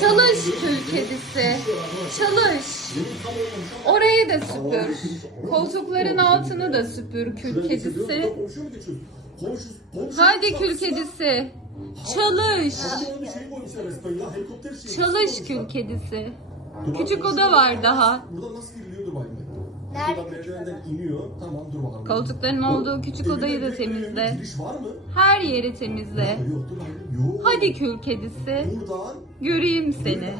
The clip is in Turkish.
Çalış kül kedisi. Çalış. Orayı da süpür. Koltukların altını da süpür kül kedisi. Hadi kül kedisi. Çalış. Çalış kül kedisi. Küçük oda var daha. Burada nasıl giriliyor? Dur bakayım. Nerede Şuradan küçük merdivenden iniyor. Tamam dur bakalım. Koltukların olduğu küçük odayı da temizle. Giriş var mı? Her yeri temizle. Yok dur bakayım. Yok. Hadi kül kedisi. Buradan Göreyim seni.